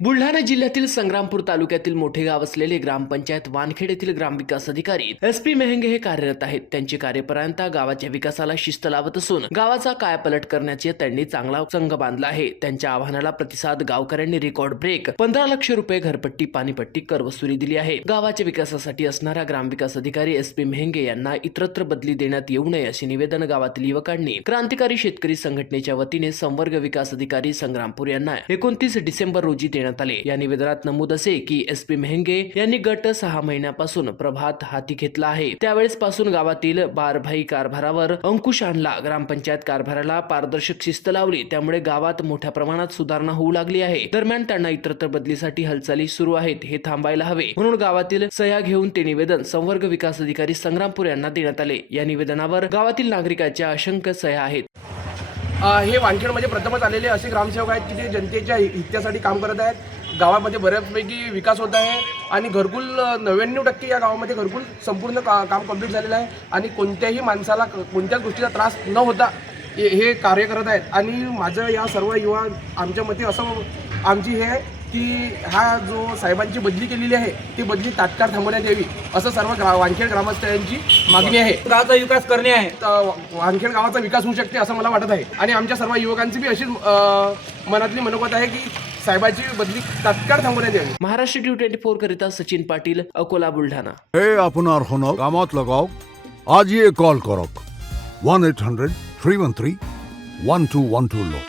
बुलढाणा जिल्ह्यातील संग्रामपूर तालुक्यातील मोठे गाव असलेले ग्रामपंचायत वानखेड येथील ग्रामविकास अधिकारी SP मेहंगे हे कार्यरत आहेत. त्यांची कार्यपरायंता गावाच्या विकासाला शिस्त लावत असून गावाचा कायापालट करण्याचे त्यांनी चांगला संघ बांधला आहे. त्यांच्या आवाहनाला प्रतिसाद गावकऱ्यांनी रेकॉर्ड ब्रेक 15 लाख रुपये घरपट्टी पाणीपट्टी कर वसुली दिली आहे. गावाच्या विकासासाठी असणाऱ्या ग्रामविकास अधिकारी SP मेहंगे यांना इतरत्र बदली देण्यात येऊ नये असे निवेदन गावातील युवकांनी क्रांतिकारी शेतकरी संघटनेच्या वतीने संवर्ग विकास अधिकारी संग्रामपूर यांना 29 डिसेंबर रोजी देण्यात आले. या निवेदनात नमूद असे की SP मेहंगे यांनी गट 6 महिन्यापासून प्रभात हाती घेतला आहे. त्यावेळेस पासून गावातील बारभाई कारभारावर अंकुश आणला. ग्रामपंचायत कारभाराला पारदर्शक शिस्त लावली. त्यामुळे गावात मोठ्या प्रमाणात सुधारणा होऊ लागली आहे. दरम्यान त्यांना इतरत्र बदलीसाठी हालचाली सुरू आहेत. हे थांबायला हवे म्हणून गावातील सह्या घेऊन ते निवेदन संवर्ग विकास अधिकारी संग्रामपूर यांना देण्यात आले. या निवेदनावर गावातील नागरिकांच्या असंख्य सह्या आहेत. हे वानखेडमध्ये प्रथमच आलेले असे ग्रामसेवक आहेत की ते जनतेच्या हितासाठी काम करत आहेत. गावामध्ये बऱ्याचपैकी विकास होत आहे आणि घरकुल 99% या गावामध्ये घरकुल संपूर्ण काम कंप्लीट झालेलं आहे आणि कोणत्याही माणसाला कोणत्याच गोष्टीचा त्रास न होता हे कार्य करत आहेत. आणि माझं या सर्व युवा आमच्या मते असं आमची हे आहे की हा जो साहेबांची बदली केलेली आहे ती बदली तात्काळ थांबवण्यात यावी असं सर्व वानखेड ग्रामस्थांची मागणी आहे. गावाचा विकास करणे आहे. वानखेड गावाचा विकास होऊ शकते असं मला वाटत आहे आणि आमच्या सर्व युवकांची बी अशीच मनातली मनोगत आहे की साहेबांची बदली तात्काळ थांबवण्यात यावी. महाराष्ट्र T24 करिता सचिन पाटील, अकोला, बुलढाणा. हे আপনার হন কামত লগাওক আজই কল করক 1-800-313-1212 লো।